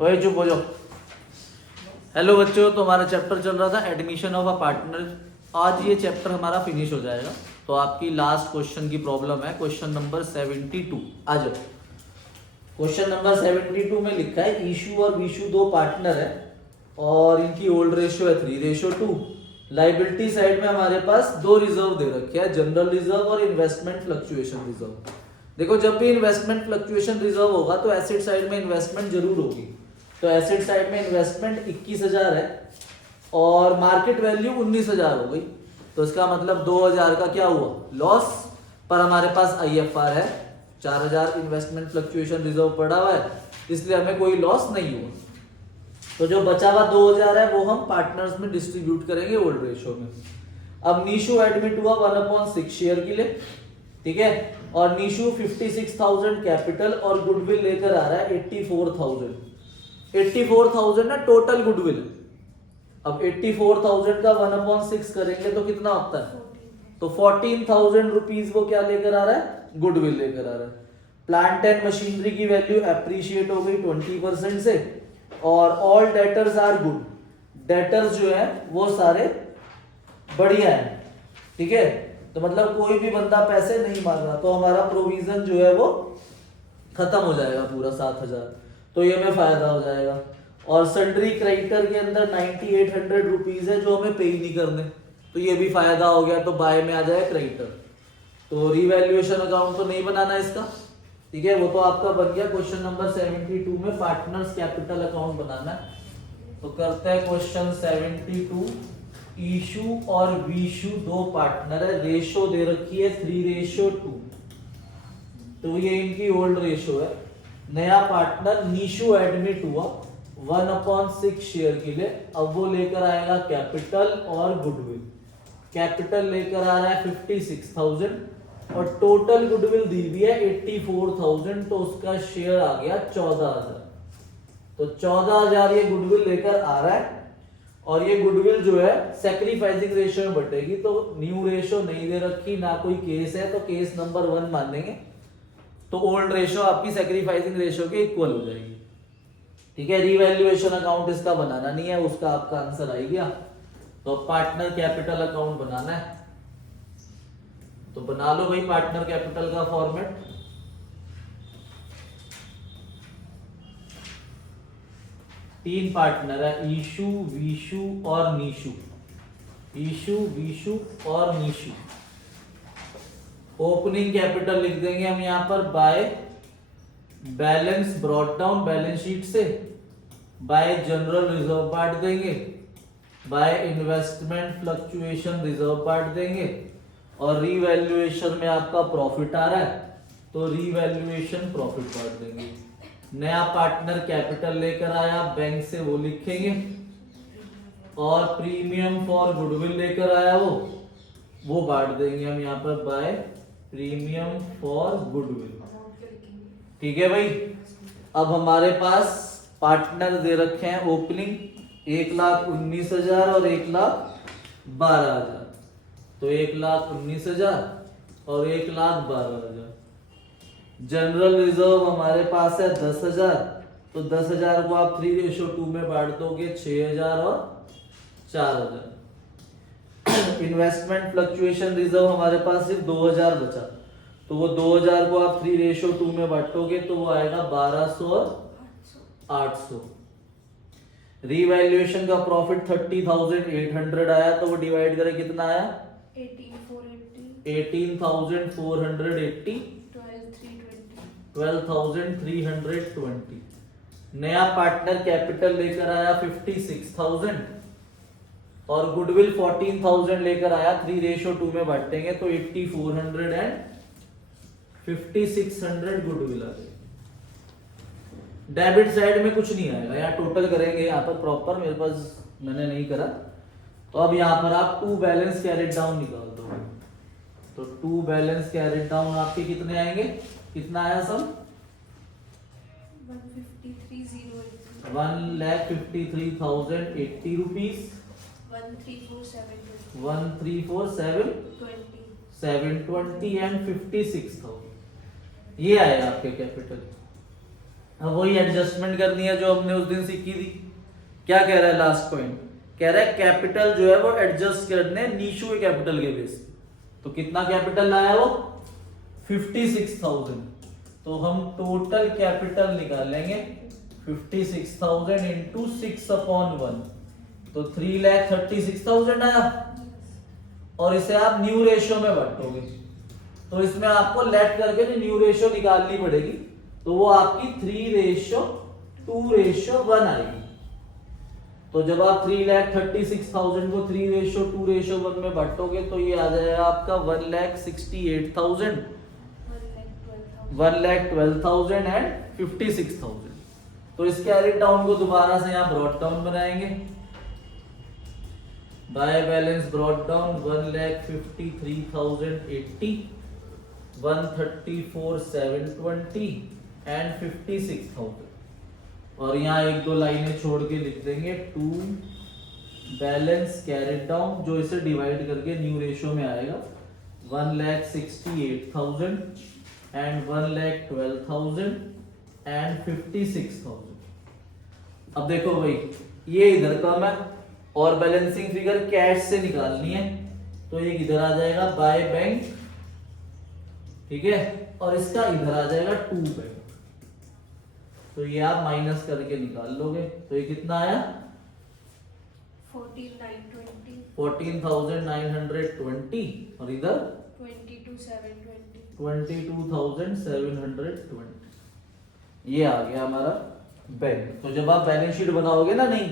ओए चुप हो जाओ। हेलो बच्चों, तो हमारा चैप्टर चल रहा था एडमिशन ऑफ अ पार्टनर। आज ये चैप्टर हमारा फिनिश हो जाएगा। तो आपकी लास्ट क्वेश्चन की प्रॉब्लम है, क्वेश्चन नंबर 72। आ जाओ। क्वेश्चन नंबर 72 में लिखा है ईशू और वीशू दो पार्टनर है और इनकी ओल्ड रेशियो है 3:2। लाइबिलिटी साइड में हमारे पास दो रिजर्व दे रखे हैं, जनरल रिजर्व और इन्वेस्टमेंट फ्लक्चुएशन रिजर्व। देखो, जब भी इन्वेस्टमेंट फ्लक्चुएशन रिजर्व होगा तो एसेट साइड में इन्वेस्टमेंट जरूर होगी। तो एसेट साइड में इन्वेस्टमेंट 21,000 है और मार्केट वैल्यू 19,000 हो गई। तो इसका मतलब 2,000 का क्या हुआ, लॉस। पर हमारे पास IFR है 4,000, इन्वेस्टमेंट फ्लक्चुएशन रिजर्व पड़ा हुआ है, इसलिए हमें कोई लॉस नहीं हुआ। तो जो बचा हुआ 2,000 है वो हम पार्टनर्स में डिस्ट्रीब्यूट करेंगे ओल्ड रेशियो में। अब नीशू एडमिट हुआ 1/6 शेयर के लिए, ठीक है। और नीशू 56,000 कैपिटल और गुडविल लेकर आ रहा है 84,000। 84,000 ना टोटल गुडविल। अब 84,000 का 1/6 करेंगे तो कितना होता है, तो 14,000 रुपीज वो क्या लेकर आ रहा है, गुडविल लेकर आ रहा है। प्लांट एंड मशीनरी की वैल्यू एप्रिशिएट हो गई 20% से। और all debtors are good, debtors जो है वो सारे बढ़िया है, ठीक है। तो मतलब कोई भी बंदा पैसे नहीं मांग रहा, तो हमारा प्रोविजन जो है वो खत्म हो जाएगा पूरा 7,000, तो ये हमें फायदा हो जाएगा। और सन्ड्री क्रेडिटर के अंदर 9,800 रुपीज है जो हमें पे ही नहीं करने, तो ये भी फायदा हो गया। तो बाय में आ जाए क्रेडिटर। तो रिवैल्यूएशन अकाउंट तो नहीं बनाना इसका, ठीक है, वो तो आपका बन गया। क्वेश्चन नंबर 72 में पार्टनर्स कैपिटल अकाउंट बनाना है। तो करते हैं क्वेश्चन 72। ईशू और वीशू दो पार्टनर है, रेशो दे रखी है 3:2। तो ये इनकी ओल्ड रेशो है। नया पार्टनर नीशू एडमिट हुआ 1/6 शेयर के लिए। अब वो लेकर आएगा कैपिटल और गुडविल। कैपिटल लेकर आ रहा है 56,000 और टोटल गुडविल दी हुई है 84,000, तो उसका शेयर आ गया 14,000। तो 14,000 ये गुडविल लेकर आ रहा है और ये गुडविल जो है सैक्रिफाइसिंग रेशियो में बटेगी। तो न्यू रेशियो नहीं दे रखी, ना कोई केस है, तो केस नंबर 1 मान लेंगे। तो ओल्ड रेशियो आपकी सैक्रिफाइसिंग रेशियो के इक्वल हो जाएगी, ठीक है। रिवैल्यूएशन अकाउंट इसका बनाना नहीं है, उसका आपका आंसर आ गया। तो पार्टनर कैपिटल अकाउंट बनाना है, तो बना लो भाई पार्टनर कैपिटल का फॉर्मेट। तीन पार्टनर है, ईशू, वीशू और नीशू। ईशू, वीशू और नीशू। ओपनिंग कैपिटल लिख देंगे हम यहां पर by balance brought down balance sheet से, बाय जनरल रिजर्व पार्ट देंगे, by investment fluctuation reserve part देंगे, और रीवैल्यूएशन में आपका प्रॉफिट आ रहा है तो रीवैल्यूएशन प्रॉफिट पार्ट देंगे। नया पार्टनर कैपिटल लेकर आया, बैंक से वो लिखेंगे, और प्रीमियम फॉर गुडविल लेकर आया वो बांट देंगे हम यहाँ पर बाय प्रीमियम फॉर गुडविल, ठीक है भाई। अब हमारे पास पार्टनर दे रखे हैं ओपनिंग 1,19,000 और 1,12,000। तो 1,19,000 और 1,12,000। जनरल रिजर्व हमारे पास है 10,000, तो 10,000 को आप 3:2 में बांट दोगे 6,000 और 4,000। इन्वेस्टमेंट फ्लक्चुएशन रिजर्व हमारे पास सिर्फ 2,000 बचा, तो वो 2,000 को आप 3:2 में बांटोगे तो वो आएगा 1,200 और 800। रिवैल्यूएशन का प्रॉफिट 30,800 आया, तो वो डिवाइड करें कितना आया, 18,480, 12,320। नया पार्टनर कैपिटल लेकर आया 56,000 और गुडविल 14,000 लेकर आया, 3:2 में बांटेंगे तो 8,400 एंड 5,600 गुडविल आ गई। डेबिट साइड में कुछ नहीं आएगा, यहाँ टोटल करेंगे यहाँ पर प्रॉपर, मेरे पास मैंने नहीं करा। तो अब यहाँ पर आप 2 बैलेंस कैरिड डाउन निकाल दो, तो 2 बैलेंस कैरिड डाउन आपके कितने आएंगे, कितना आया सब, 1,53,080 रुपीज, 1,34,720 एंड 56,000 ये आएगा आपके कैपिटल। अब वही एडजस्टमेंट करनी है जो हमने उस दिन सीखी थी। क्या कह रहा है लास्ट पॉइंट, कह रहा है कैपिटल जो है वो एडजस्ट करने नीशू के कैपिटल के बेस। तो कितना कैपिटल लाया वो 56,000। तो हम टोटल कैपिटल निकालेंगे 56,000 इंटू 6/1, तो 3,36,000 आया। और इसे आप न्यू रेशियो में बांटोगे तो इसमें आपको लेट करके न्यू रेशियो निकालनी पड़ेगी, तो वो आपकी 3:2:1 आएगी। तो जब आप 3,36,000 को 3:2:1 में बांटोगे तो ये आ जाएगा आपका 1,68,000, 1,12,000 एंड 56,000। तो इस कैरी डाउन को दोबारा से यहाँ ब्रॉट डाउन बनाएंगे। By balance brought down 1,53,080, 134,720 and 56,000। और यहाँ एक दो लाइनें छोड़ के लिख देंगे टू बैलेंस कैरेट डाउन, जो इसे डिवाइड करके न्यू रेशियो में आएगा 1,68,000 एंड 1,12,000 एंड 56,000। अब देखो भाई ये इधर कम है और बैलेंसिंग फिगर कैश से निकालनी है, तो ये इधर आ जाएगा बाय बैंक, ठीक है, और इसका इधर आ जाएगा टू बैंक। तो ये आप माइनस करके निकाल लोगे तो ये कितना आया 14,920 और इधर 22,720। ये आ गया हमारा बैंक। तो जब आप बैलेंस शीट बनाओगे ना नहीं,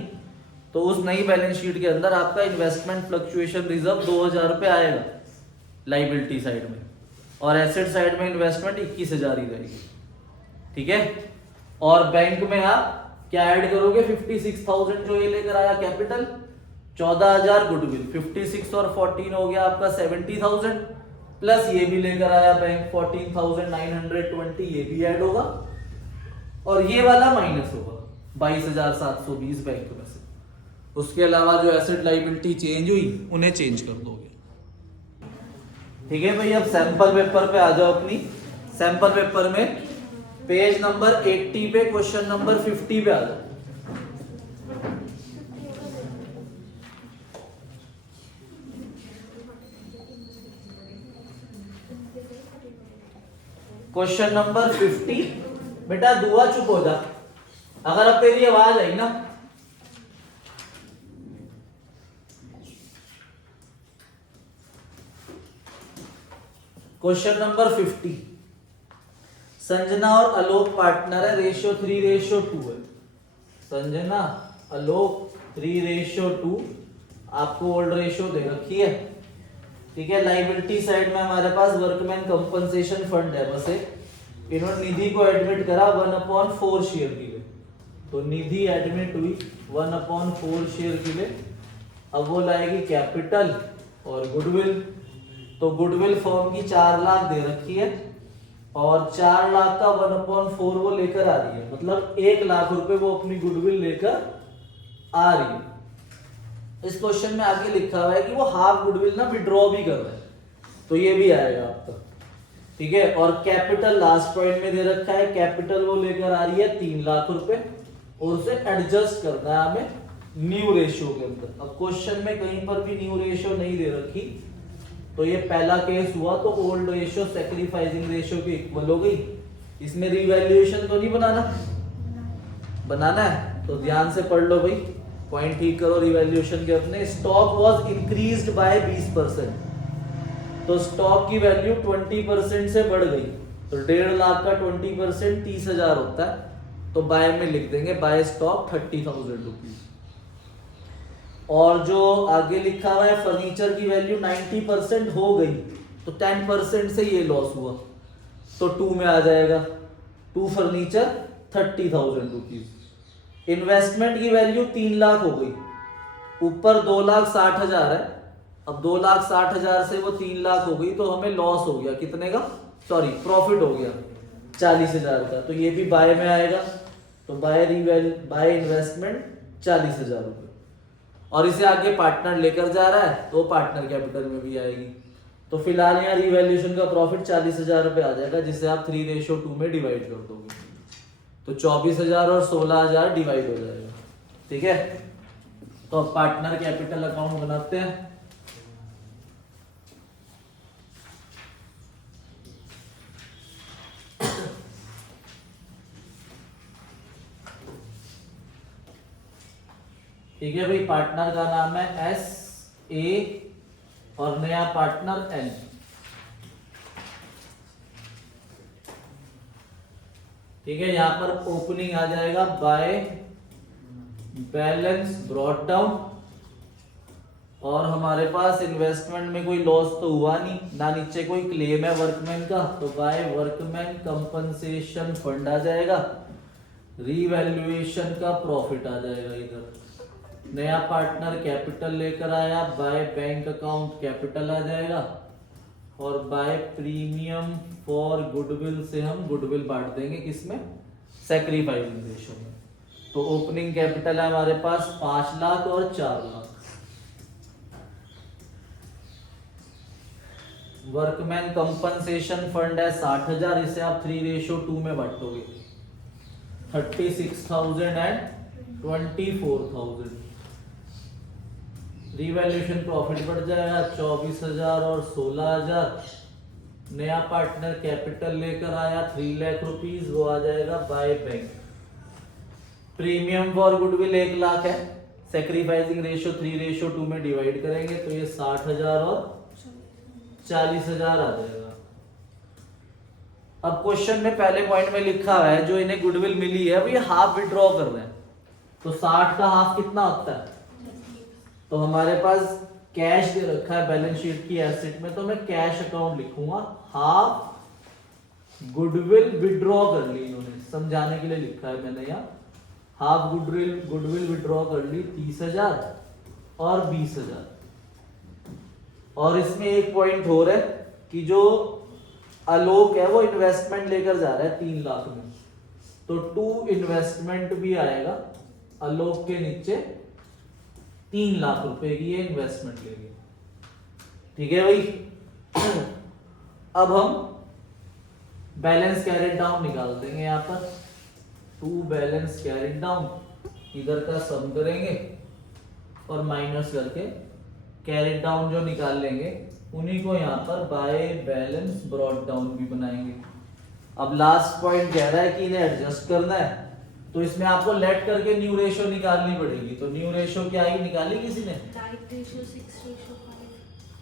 तो उस नई बैलेंस शीट के अंदर आपका इन्वेस्टमेंट फ्लक्चुएशन रिजर्व 2,000 रुपए आएगा लाइबिलिटी साइड में, और एसेट साइड में इन्वेस्टमेंट 21,000 ही रहेगी, ठीक है। और बैंक में आप क्या ऐड करोगे 56,000 जो ये लेकर आया कैपिटल, 14,000 गुडविल, 56 और 14 हो गया आपका 70,000, प्लस ये भी लेकर आया बैंक 14,920, ये भी ऐड होगा, और ये वाला माइनस होगा 22,720 बैंक में से। उसके अलावा जो एसेट लाइबिलिटी चेंज हुई उन्हें चेंज कर दोगे, ठीक है भाई। अब सैंपल पेपर पे आ जाओ अपनी। सैंपल पेपर में पेज नंबर 80 पे क्वेश्चन नंबर 50 पे आ जाओ। Question number 50। बेटा दुआ चुप हो जा, अगर अब तेरी आवाज आई ना क्वेश्चन नंबर 50। संजना और आलोक पार्टनर है, रेशियो 3:2 है। संजना आलोक 3:2, आपको ओल्ड रेशियो दे रखी है, ठीक है। लाइबिलिटी साइड में हमारे पास वर्कमैन कंपनसेशन फंड है, बस इन्होंने निधि को एडमिट करा 1/4 शेयर के लिए, तो निधि एडमिट हुई 1/4 शेयर के लिए। अब वो लाएगी कैपिटल और गुडविल, तो गुडविल फॉर्म की 4 लाख दे रखी है और 4 लाख का 1/4 वो लेकर आ रही है, मतलब 1 लाख रुपए वो अपनी गुडविल लेकर आ रही है। इस क्वेश्चन में आगे लिखा हुआ है कि वो हाफ गुडविल ना विड्रॉ भी कर रहा है, तो ये भी आएगा आपका, ठीक है। और कैपिटल लास्ट पॉइंट में दे रखा है, कैपिटल वो लेकर आ रही है 3 लाख रुपए और उसे एडजस्ट करना है हमें न्यू रेशियो के अंदर। अब क्वेश्चन में कहीं पर भी न्यू रेशियो नहीं दे रखी, तो ये पहला केस हुआ, तो ओल्ड रेशियो सैक्रिफाइसिंग रेशियो के इक्वल हो गई। इसमें रिवैल्यूएशन तो नहीं बनाना है, तो ध्यान से पढ़ लो भाई, पॉइंट ठीक करो रिवैल्यूएशन के अपने। स्टॉक वाज इंक्रीज्ड बाय 20%, तो स्टॉक की वैल्यू 20% से बढ़ गई, तो 1.5 लाख का 20% 30,000 होता है, तो बाय में लिख देंगे बाय स्टॉक 30,000 रुपीज। और जो आगे लिखा हुआ है फर्नीचर की वैल्यू 90% हो गई, तो 10% से ये लॉस हुआ, तो 2 में आ जाएगा, 2 फर्नीचर 30,000 रुपीज। इन्वेस्टमेंट की वैल्यू 3 लाख हो गई, ऊपर 2,60,000 है, अब 2,60,000 से वो 3 लाख हो गई, तो हमें लॉस हो गया कितने का, सॉरी प्रॉफिट हो गया 40,000 का, तो ये भी बाय में आएगा, तो बाय इन्वेस्टमेंट 40,000 रुपए। और इसे आगे पार्टनर लेकर जा रहा है, तो पार्टनर कैपिटल में भी आएगी, तो फिलहाल यहाँ रिवैल्यूएशन का प्रॉफिट 40,000 रुपए आ जाएगा, जिसे आप 3:2 में डिवाइड कर दोगे, तो 24,000 और 16,000 डिवाइड हो जाएगा। ठीक है, तो अब पार्टनर कैपिटल अकाउंट बनाते हैं। ठीक है भाई, पार्टनर का नाम है एस ए और नया पार्टनर एन। ठीक है, यहां पर ओपनिंग आ जाएगा बाय बैलेंस ब्रॉट डाउन, और हमारे पास इन्वेस्टमेंट में कोई लॉस तो हुआ नहीं, ना नीचे कोई क्लेम है वर्कमैन का, तो बाय वर्कमैन कंपनसेशन फंड आ जाएगा, रीवैल्यूएशन का प्रॉफिट आ जाएगा इधर। नया पार्टनर कैपिटल लेकर आया, बाय बैंक अकाउंट कैपिटल आ जाएगा, और बाय प्रीमियम फॉर गुडविल से हम गुडविल बांट देंगे किसमें, सैक्रिफाइसिंग रेशियो में। तो ओपनिंग कैपिटल है हमारे पास 5 लाख और 4 लाख। वर्कमैन कंपनसेशन फंड है 60,000, इसे आप 3:2 में बांटोगे, 36,000 एंड 24,000। रिवैल्यूएशन प्रॉफिट बढ़ जाएगा 24,000 और 16,000। नया पार्टनर कैपिटल लेकर आया 3 लाख रुपीस, वो आ जाएगा by bank. Premium for goodwill 1 lakh है, सैक्रिफाइसिंग रेशियो 3:2 में डिवाइड करेंगे तो ये 60,000 और 40,000 आ जाएगा। अब क्वेश्चन में पहले पॉइंट में लिखा हुआ है जो इन्हें गुडविल मिली है वो ये हाफ विड्रॉ कर रहे हैं, तो 60 का हाफ कितना होता है, तो हमारे पास कैश दे रखा है बैलेंस शीट की एसेट में, तो मैं कैश अकाउंट लिखूंगा, हाफ गुडविल विड्रॉ कर ली इन्होंने, समझाने के लिए लिखा है मैंने यहाँ, हाफ गुडविल विड्रॉ कर ली 30,000 और 20,000। और इसमें एक पॉइंट हो रहा है कि जो आलोक है वो इन्वेस्टमेंट लेकर जा रहा है 3 लाख में, तो टू इन्वेस्टमेंट भी आएगा, आलोक के नीचे 3 लाख रुपए की ये इन्वेस्टमेंट लेगी। ठीक है भाई, अब हम बैलेंस कैरिड डाउन निकाल देंगे यहाँ पर, टू बैलेंस कैरिड डाउन, इधर का सम करेंगे और माइनस करके कैरिड डाउन जो निकाल लेंगे उन्हीं को यहाँ पर बाय बैलेंस ब्रॉट डाउन भी बनाएंगे। अब लास्ट पॉइंट कह रहा है कि इन्हें एडजस्ट करना है, तो इसमें आपको लेट करके न्यू रेशियो निकालनी पड़ेगी। तो न्यू रेशियो क्या आई निकाली किसी ने,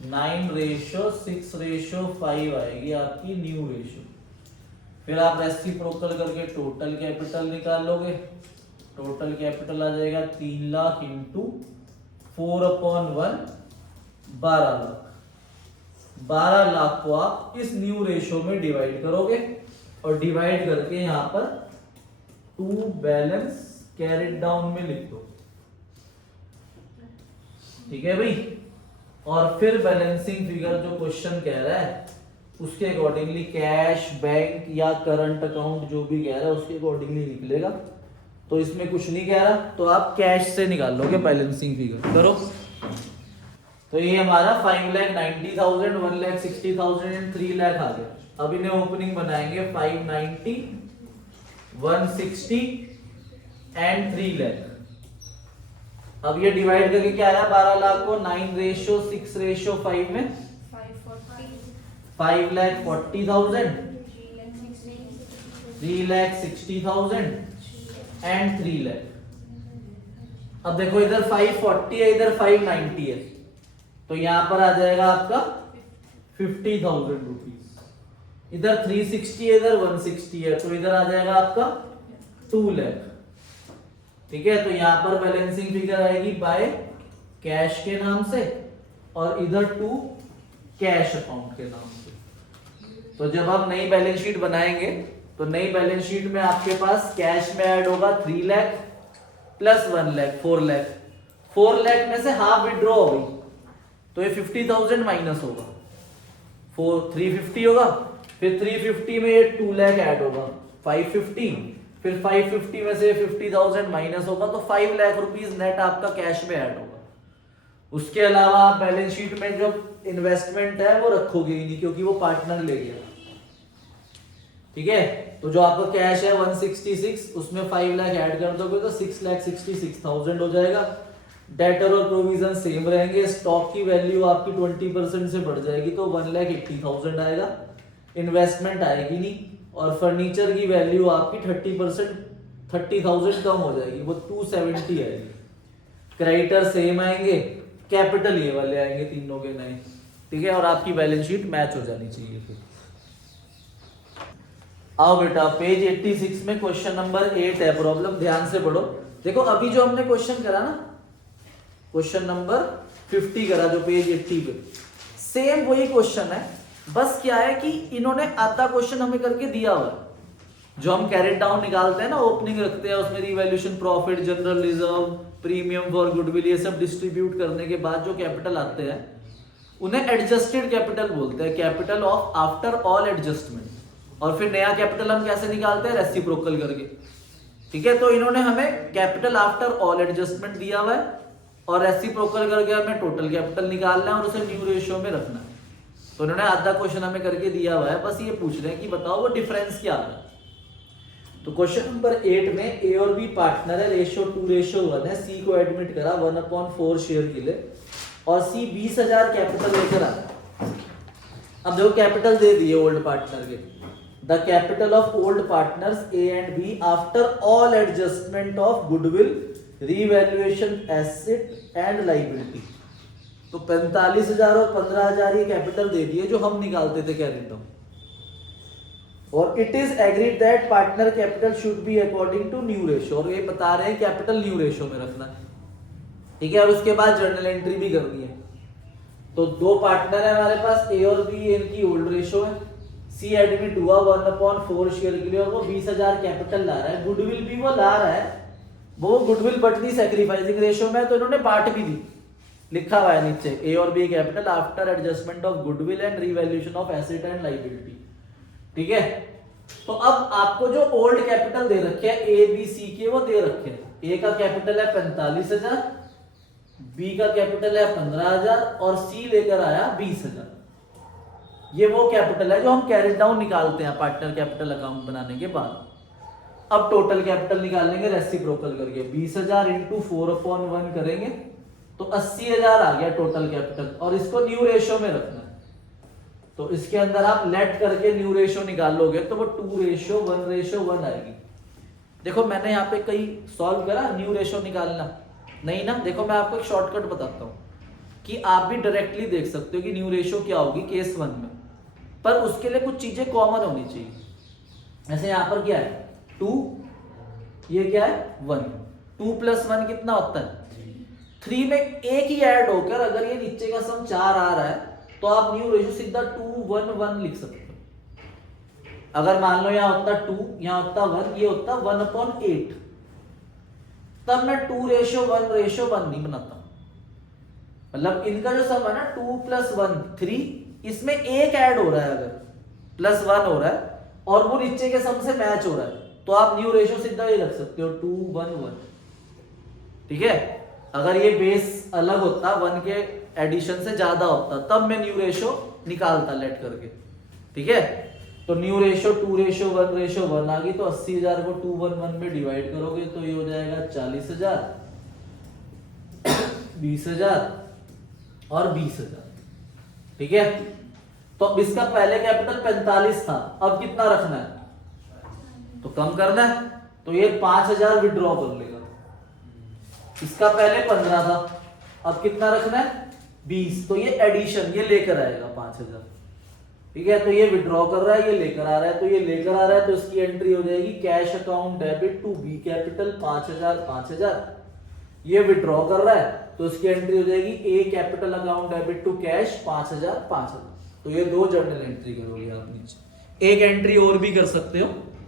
9:6:5 आएगी आपकी न्यू रेशियो। फिर आप रेसिप्रोकल करके टोटल कैपिटल निकाल लोगे, टोटल कैपिटल आ जाएगा 3 लाख इंटू 4/1 12 लाख। 12 लाख को आप इस न्यू रेशियो में डिवाइड करोगे और डिवाइड करके यहाँ पर टू बैलेंस कैरिड डाउन में लिख दो। ठीक है भाई, और फिर बैलेंसिंग फिगर जो क्वेश्चन कह रहा है उसके अकॉर्डिंगली कैश बैंक या करंट अकाउंट जो भी कह रहा है उसके अकॉर्डिंगली निकलेगा। तो इसमें कुछ नहीं कह रहा तो आप कैश से निकाल लोगे बैलेंसिंग फिगर, करो। तो ये हमारा 5,90,000 1,60,000 एंड 3 लाख आ गया। अब इन्हें ओपनिंग बनाएंगे 590 160 एंड 3 लाख। अब ये डिवाइड करके क्या आया 12 लाख को 9:6:5 में 5,40,000 3,60,000 एंड 3 लाख। अब देखो इधर 540 है इधर 590 है, तो यहां पर आ जाएगा आपका 50,000 रुपीज। इधर 360 है इधर 160 है, तो इधर आ जाएगा आपका 2 लाख। ठीक है, तो यहां पर बैलेंसिंग फिगर आएगी बाय कैश के नाम से और इधर टू कैश अकाउंट के नाम से। तो जब आप नई बैलेंस शीट बनाएंगे तो नई बैलेंस शीट में आपके पास कैश में ऐड होगा 3 लाख प्लस 1 लाख 4 लाख। 4 लाख में से हाफ विड्रॉ हो गई तो ये 50,000 माइनस होगा, 350 होगा, फिर 350 में ये 2 लाख ऐड होगा 550, फिर 550 में से 50,000 माइनस होगा तो 5 लाख रुपीस नेट आपका कैश में ऐड होगा। उसके अलावा आप बैलेंस शीट में जो इन्वेस्टमेंट है वो रखोगे ही नहीं क्योंकि वो पार्टनर ले गया। ठीक है। तो जो आपका कैश है 166, उसमें 5 लाख ऐड कर दोगे तो 6,66,000 हो जाएगा। डेटर और प्रोविजन सेम रहेंगे। स्टॉक की वैल्यू आपकी 20% से बढ़ जाएगी तो 1,80,000 आएगा। इन्वेस्टमेंट आएगी नहीं। और फर्नीचर की वैल्यू आपकी 30,000 कम हो जाएगी, वो 270 आएगी। क्रेडिटर सेम आएंगे, कैपिटल ये वाले आएंगे तीनों के नए, ठीक है। और आपकी बैलेंस शीट मैच हो जानी चाहिए फिर। आओ बेटा पेज 86 में क्वेश्चन नंबर 8 है, प्रॉब्लम ध्यान से पढ़ो। देखो अभी जो हमने क्वेश्चन करा ना, क्वेश्चन नंबर 50 करा जो पेज 80 पे, सेम वही क्वेश्चन है। बस क्या है कि इन्होंने आधा क्वेश्चन हमें करके दिया हुआ है। जो हम कैरेट डाउन निकालते हैं ना, ओपनिंग रखते हैं, उसमें revaluation, profit, general reserve, premium for goodwill, ये सब डिस्ट्रीब्यूट करने के बाद जो कैपिटल आते हैं उन्हें एडजस्टेड कैपिटल बोलते हैं, capital of after all adjustment. और फिर नया कैपिटल हम कैसे निकालते हैं, रेसिप्रोकल करके, ठीक है। तो इन्होंने हमें कैपिटल आफ्टर ऑल एडजस्टमेंट दिया हुआ है और रेसिप्रोकल करके हमें टोटल कैपिटल निकालना है और उसे न्यू रेशियो में रखना है। तो इन्होंने आधा क्वेश्चन हमें करके दिया हुआ है, बस ये पूछ रहे हैं कि बताओ वो डिफरेंस क्या है। तो क्वेश्चन नंबर 8 में ए और बी पार्टनर है, रेशियो 2:1 है। सी को एडमिट करा 1/4 शेयर के लिए और सी 20,000 कैपिटल लेकर आया। अब जो कैपिटल दे दिए ओल्ड पार्टनर के, the capital of old partners A and B after all adjustment of goodwill, revaluation, asset and liability. तो 45,000 और 15,000 ये कैपिटल दे दिए जो हम निकालते थे कैरेट डाउन। और it is agreed that partner capital should be according to new ratio, और ये बता रहे हैं कैपिटल न्यू रेशियो में रखना है, ठीक है। और उसके बाद जर्नल एंट्री भी करनी है। तो दो पार्टनर है हमारे पास, ए और बी, इनकी ओल्ड रेशियो है। सी एडमिट हुआ 1/4 शेयर के लिए और वो 20,000 कैपिटल ला रहा है। गुडविल भी वो ला रहा है, वो goodwill but the sacrificing ratio में, तो इन्होंने बांट भी दी। लिखा हुआ है नीचे ए और B capital after adjustment of goodwill and revaluation of asset and liability, ठीक है। तो अब आपको जो ओल्ड कैपिटल दे रखे हैं ए बी सी के, वो दे रखे हैं। ए का कैपिटल है 45,000, बी का कैपिटल है 15,000 और सी लेकर आया 20,000। ये वो कैपिटल है जो हम कैरेट डाउन निकालते हैं पार्टनर कैपिटल अकाउंट बनाने के बाद। अब टोटल कैपिटल निकालेंगे रेसिप्रोकल करके, 20,000 इंटू 4/1 करेंगे तो 80,000 आ गया टोटल कैपिटल, और इसको न्यू रेशियो में रखना है। तो इसके अंदर आप लेट करके न्यू रेशियो निकालोगे तो वो 2:1:1 आएगी। देखो मैंने यहाँ पे कहीं सॉल्व करा न्यू रेशियो निकालना, नहीं ना। देखो मैं आपको एक शॉर्टकट बताता हूँ कि आप भी डायरेक्टली देख सकते हो कि न्यू रेशियो क्या होगी केस 1 में, पर उसके लिए कुछ चीजें कॉमन होनी चाहिए। ऐसे यहाँ पर क्या है 2, ये क्या है 1, 2 + 1 कितना होता है 3 में एक ही ऐड होकर अगर ये नीचे का सम 4 आ रहा है तो आप न्यू रेशियो सीधा 2:1:1 लिख सकते हो। अगर मान लो यहाँ होता 2, यहाँ होता 1, ये होता 1/8, तब मैं 2:1:1 नहीं बनाता। मतलब इनका जो सम है ना 2 + 1 3, इसमें एक ऐड हो रहा है अगर +1 हो रहा है और वो नीचे के सम से मैच हो रहा है तो आप न्यू रेशियो सीधा ये रख सकते हो 2:1:1, ठीक है। अगर ये बेस अलग होता 1 के एडिशन से ज्यादा होता तब मैं न्यू रेशियो निकालता लेट करके, ठीक है। तो न्यू रेशियो 2:1:1 आ गई, तो 80,000 को 2:1:1 में डिवाइड करोगे तो ये हो जाएगा 40,000, 20,000 और 20,000, ठीक है। तो अब इसका पहले कैपिटल 45 था, अब कितना रखना है तो कम करना है, तो ये 5,000 विड्रॉ कर लेगा। इसका पहले 15 था, अब कितना रखना है 20, तो ये एडिशन ये लेकर आएगा 5,000, ठीक है। तो ये विड्रॉ कर रहा है, ये लेकर आ रहा है, तो ये लेकर आ रहा है तो इसकी एंट्री हो जाएगी cash account debit to B capital 5,000 5,000। ये विड्रॉ कर रहा है तो इसकी एंट्री हो जाएगी A capital account debit to cash 5,000 5,000। तो ये 2 जर्नल एंट्री करोगे आप नीचे। एक एंट्री और भी कर सकते हो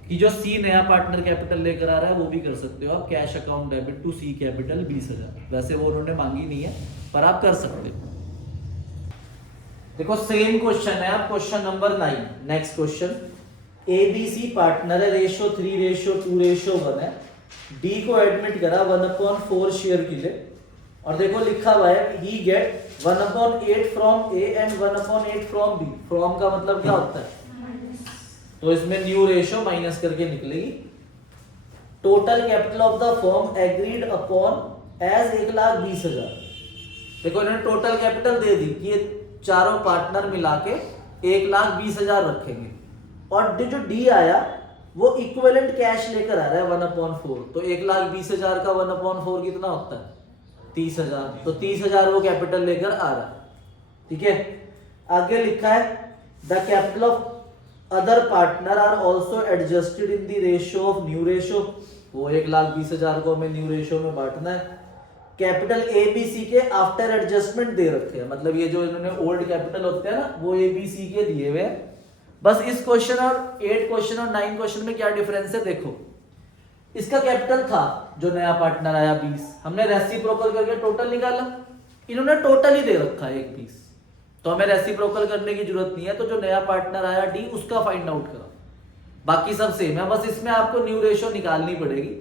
कि जो सी नया पार्टनर कैपिटल लेकर आ रहा है वो भी कर सकते हो आप, cash account debit to C capital 20,000। वैसे वो उन्होंने मांगी नहीं है पर आप कर सकते हो। देखो सेम क्वेश्चन है, आप question number 9 next question. A B C partner है, रेशियो 3:2:1 है। डी को एडमिट करा 1/4 शेयर के लिए और देखो लिखा हुआ है ही get 1/8 from A and 1/8 from B. From का मतलब क्या होता है तो इसमें न्यू रेशियो माइनस करके निकलेगी। Total capital of the firm agreed upon as 1,20,000। देखो इन्होंने टोटल कैपिटल दे दी कि ये चारों पार्टनर मिला के 1,20,000 रखेंगे, और जो डी आया वो इक्विवेलेंट कैश लेकर आ रहा है 1/4। तो 1,20,000 का 1/4 कितना होता है? 30,000। तो 30,000 वो कैपिटल लेकर आ रहा है। ठीक है, आगे लिखा है the capital of other partner are also adjusted in the ratio of new ratio. वो 1,20,000 को हमें न्यू रेशियो में बांटना है। कैपिटल ए बी सी के आफ्टर एडजस्टमेंट दे रखे हैं, मतलब ये जो इन्होंने ओल्ड कैपिटल होते हैं ना वो ए बी सी के दिए हुए हैं। बस इस क्वेश्चन और 8 क्वेश्चन और 9 क्वेश्चन में क्या डिफरेंस है देखो। इसका कैपिटल था जो नया पार्टनर आया 20, हमने रेसिप्रोकल करके टोटल निकाला। इन्होंने टोटल ही दे रखा है 1,20, तो हमें रेसिप्रोकल करने की जरूरत नहीं है। तो जो नया पार्टनर आया डी उसका फाइंड आउट करा, बाकी सब सेम है। बस इसमें आपको न्यू रेशियो निकालनी पड़ेगी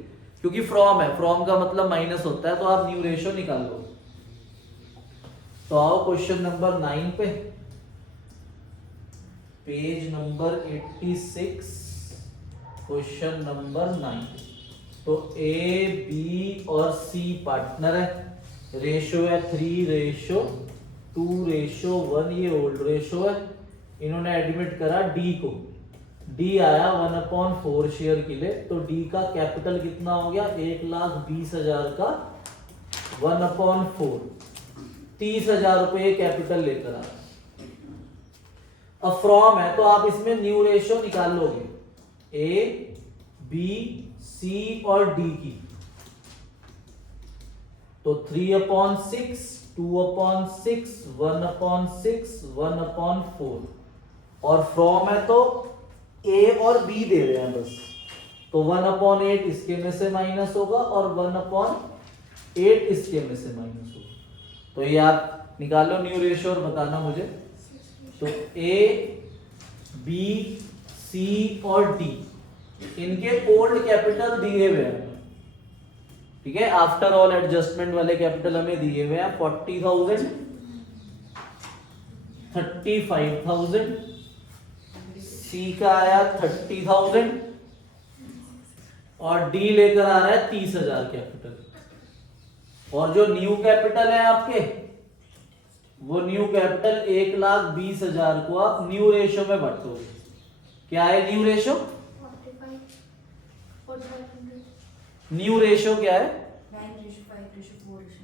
क्योंकि फ्रॉम है, फ्रॉम का मतलब माइनस होता है, तो आप न्यू रेशियो निकाल लो। तो आओ क्वेश्चन नंबर 9 पे, पेज नंबर 86, क्वेश्चन नंबर 9। तो ए बी और सी पार्टनर है, रेशियो है 3:2:1, ये ओल्ड रेशियो है। इन्होंने एडमिट करा डी को, डी आया 1/4 शेयर के लिए। तो डी का कैपिटल कितना हो गया? 1,20,000 का 1/4, 30,000 रुपये कैपिटल लेकर आ। अब फ्रॉम है तो आप इसमें न्यू रेशियो निकाल लोगे ए बी सी और डी की। तो 3/6, 2/6, 1/6, 1/4। और फ्रॉम है तो ए और बी दे रहे हैं बस, तो 1/8 इसके में से माइनस होगा और 1/8 इसके में से माइनस होगा। तो ये आप निकालो न्यू रेशियो और बताना मुझे। तो ए बी सी और डी इनके ओल्ड कैपिटल दिए हुए हैं, ठीक है, आफ्टर ऑल एडजस्टमेंट वाले कैपिटल हमें दिए हुए हैं 40,000, 35,000, सी का आया 30,000 और डी लेकर आ रहा है 30,000 कैपिटल। और जो न्यू कैपिटल है आपके, वो न्यू कैपिटल 1,20,000 को आप न्यू रेशियो में बांटोगे। क्या है न्यू रेशियो? न्यू रेशियो क्या है?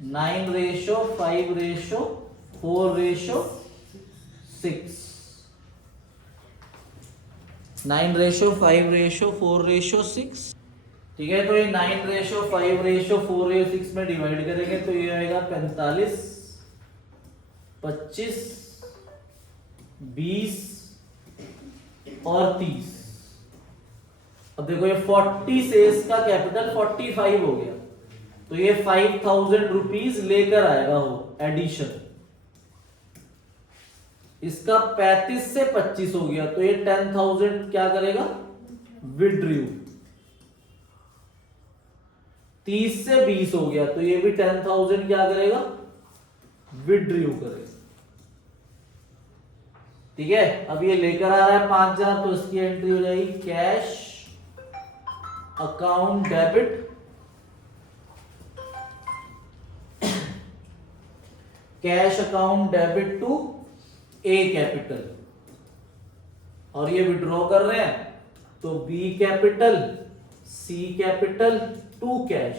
9:5:4:6। 9:5:4:6। ठीक है, तो ये 9:5:4:6 में डिवाइड करेंगे तो ये आएगा 45, 25, 20 और 30। अब देखो ये 40 से इसका कैपिटल 45 हो गया, तो ये 5,000 रुपीज लेकर आएगा वो एडिशन। इसका 35 से 25 हो गया, तो ये 10,000 क्या करेगा? विड्रू। 30 से 20 हो गया, तो ये भी 10,000 क्या करेगा? विड्रू करेगा। ठीक है, अब ये लेकर आ रहा है 5,000, तो इसकी एंट्री हो जाएगी cash account debit, cash account debit to A capital, और ये विड्रॉ कर रहे हैं तो B capital, C capital to cash,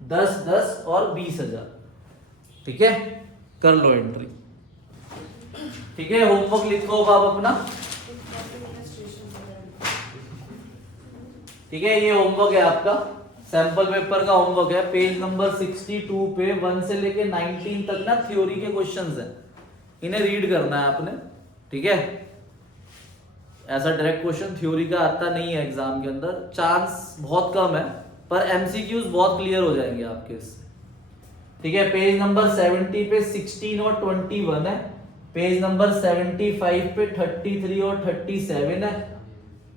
10,10 और 20,000। ठीक है, कर लो एंट्री। ठीक है, होमवर्क लिखो आप अपना। ठीक है, ये होमवर्क है आपका, सैंपल पेपर का होमवर्क है। पेज नंबर 62 पे 1 से लेके 19 तक ना थ्योरी के क्वेश्चंस हैं, इन्हें रीड करना है आपने। ठीक है, ऐसा डायरेक्ट क्वेश्चन थ्योरी का आता नहीं है एग्जाम के अंदर, चांस बहुत कम है, पर एमसीक्यूज बहुत क्लियर हो जाएंगे आपके इससे। ठीक है, पेज नंबर 70 पे 16 और 21 है, पेज नंबर 75 पे 33 और 37 है,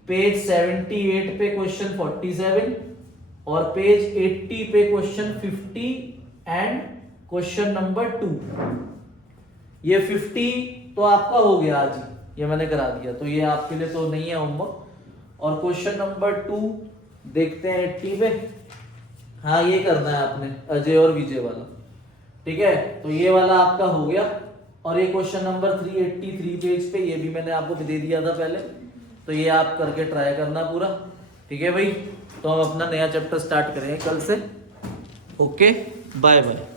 पेज 78 पे क्वेश्चन 47 और पेज 80 पे क्वेश्चन 50 एंड क्वेश्चन नंबर 2। ये 50 तो आपका हो गया आज, ये मैंने करा दिया, तो ये आपके लिए तो नहीं है होमवर्क। और क्वेश्चन नंबर 2 देखते हैं 80 पे। हाँ ये करना है आपने अजय और विजय वाला, ठीक है। तो ये वाला आपका हो गया। और ये क्वेश्चन नंबर 383 पेज पे, ये भी मैंने आपको दे दिया था पहले, तो ये आप करके ट्राई करना पूरा, ठीक है भाई। तो हम अपना नया चैप्टर स्टार्ट करेंगे कल से। Okay, bye bye.